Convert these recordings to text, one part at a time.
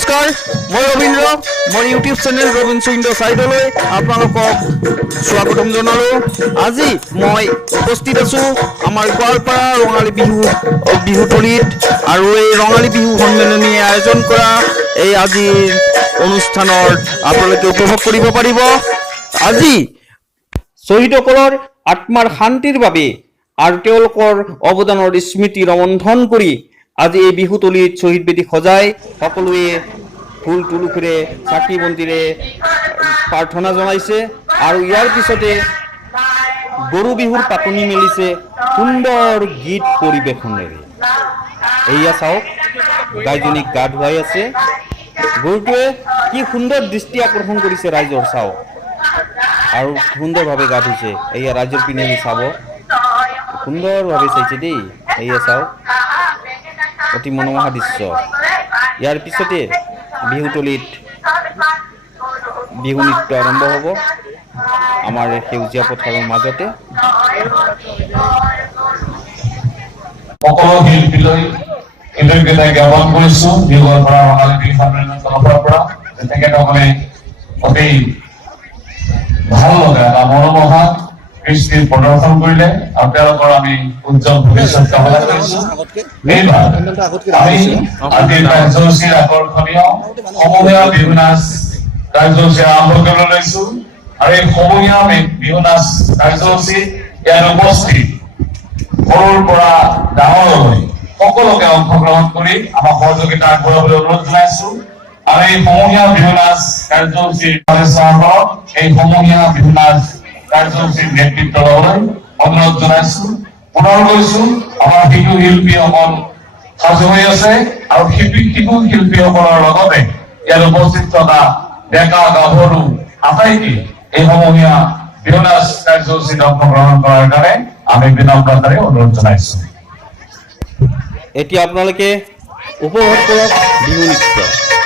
নমস্কাৰ, মই ৰবীন্দ্ৰ। মোৰ ইউটিউব চেনেল ৰবীন সুইন্দৰ চাইডলৈ আপোনালোকক স্বাগতম জনালোঁ। আজি মই উপস্থিত আছোঁ আমাৰ গোৱালপাৰা ৰঙালী বিহুতলীত আৰু এই ৰঙালী বিহু সন্মিলনীয়ে আয়োজন কৰা এই আজিৰ অনুষ্ঠানৰ আপোনালোকে উপভোগ কৰিব পাৰিব। আজি শ্বহীদসকলৰ আত্মাৰ শান্তিৰ বাবে আৰু তেওঁলোকৰ অৱদানৰ স্মৃতি ৰমন্থন কৰি আজি এই বিহুতলীত শ্বহীদ বেদী সজাই সকলোৱে ফুল তুলসীৰে চাকি বন্তিৰে প্ৰাৰ্থনা জনাইছে আৰু ইয়াৰ পিছতে গৰু বিহুৰ পাতনি মেলিছে সুন্দৰ গীত পৰিৱেশনেৰে। এয়া চাওক, গাইজনীক গা ধুৱাই আছে। গৰুটোৱে কি সুন্দৰ দৃষ্টি আকৰ্ষণ কৰিছে ৰাইজৰ, চাওক, আৰু সুন্দৰভাৱে গা ধুইছে। এয়া ৰাইজৰ পিনে চাব, সুন্দৰভাৱে চাইছে দেই। এয়া চাওক, অতি মনোমোহা দৃশ্য। ইয়াৰ পিছতে বিহুতলীত বিহু নৃত্য আৰম্ভ হ'ব আমাৰ সেউজীয়া পথাৰৰ মাজতে। সকলো শিল্পীলৈ কৃতজ্ঞতা জ্ঞাপন কৰিছোঁ বিহুৰ পৰা ৰঙালী বিহু সন্মিলনৰ তৰফৰ পৰা। তেখেতসকলে অতি ভাল লগা বা মনোমোহা কৃষ্টিৰ প্ৰদৰ্শন কৰিলে আৰু তেওঁলোকৰ আমি উজ্জ্বল ভৱিষ্যত কামনা কৰিছোঁ। এইবাৰ আমি আজিৰ কাৰ্যসূচীৰ আকৰ্ষণীয় সমূহীয়া বিহু নাচ কাৰ্যসূচী আৰম্ভ কৰিবলৈ লৈছোঁ আৰু এই সমূহীয়া বিহু নাচ কাৰ্যসূচী ইয়াত উপস্থিত সৰুৰ পৰা ডাঙৰলৈ সকলোকে অংশগ্ৰহণ কৰি আমাক সহযোগিতা আগবঢ়াবলৈ অনুৰোধ জনাইছোঁ। আৰু এই সমূহীয়া বিহু নাচ কাৰ্যসূচীৰ এই সমূহীয়া বিহু নাচ কাৰ্যসূচীৰ নেতৃত্ব ল'বলৈ অনুৰোধ জনাইছোঁ। পুনৰ কৈছোঁ, আমাৰ শিশু শিল্পীসকল সাজু হৈ আছে আৰু শিশু শিল্পীসকলৰ লগতে ইয়াত উপস্থিত থকা ডেকা গাভৰু আটাইকে এই সমূহীয়া বিহু নাচ কাৰ্যসূচীত অংশগ্ৰহণ কৰাৰ কাৰণে আমি বিনম্ৰতাৰে অনুৰোধ জনাইছোঁ। এতিয়া আপোনালোকে উপভোগ কৰক বিহু নৃত্য।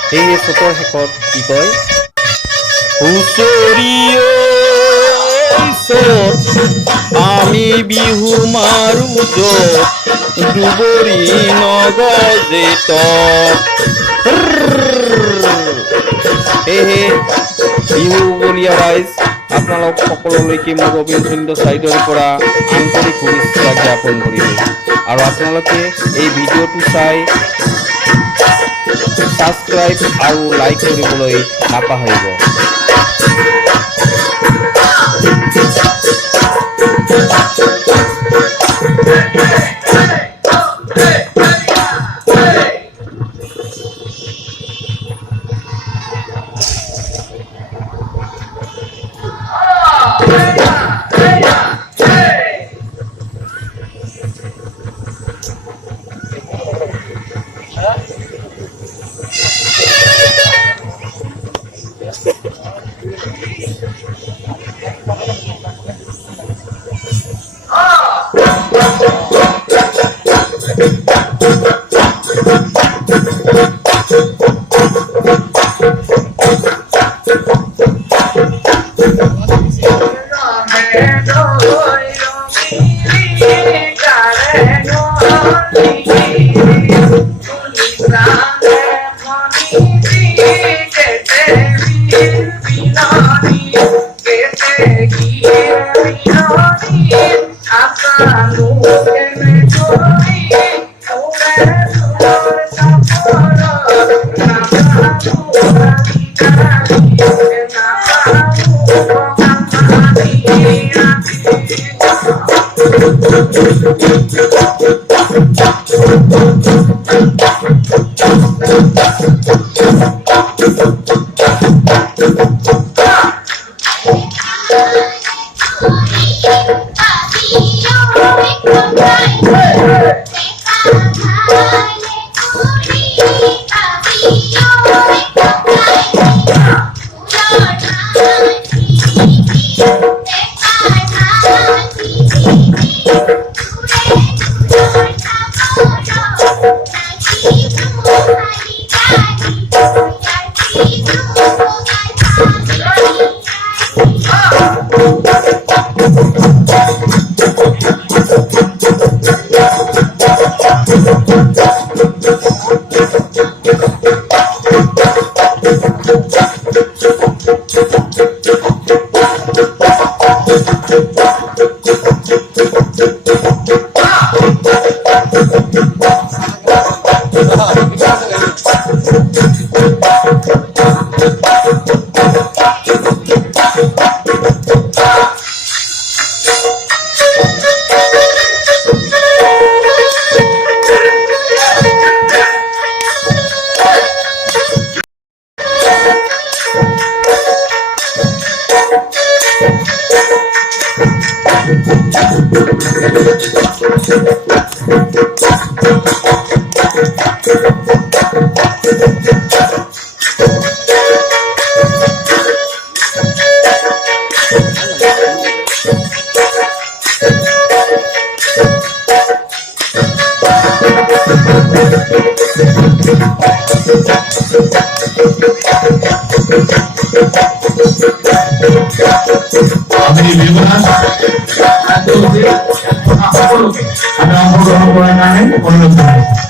সেয়ে চতৰ শেষত কি কয়, আমি বিহু মাৰো য'ত দুবৰি নগজে সেয়েহে বিহু বলীয়া ৰাইজ, আপোনালোক সকলোলৈকে মোৰ ৰবীন সুইন্দৰ চাইডৰ পৰা আন্তৰিক শুভেচ্ছা জ্ঞাপন কৰিলোঁ। আৰু আপোনালোকে এই ভিডিঅ'টো চাই ছাবস্ক্ৰাইব আৰু লাইক কৰিবলৈ নাপাহৰিব। আমি বিভাস আমি অংশগ্রহণ করার কারণে অনুরোধ করি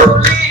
Oh,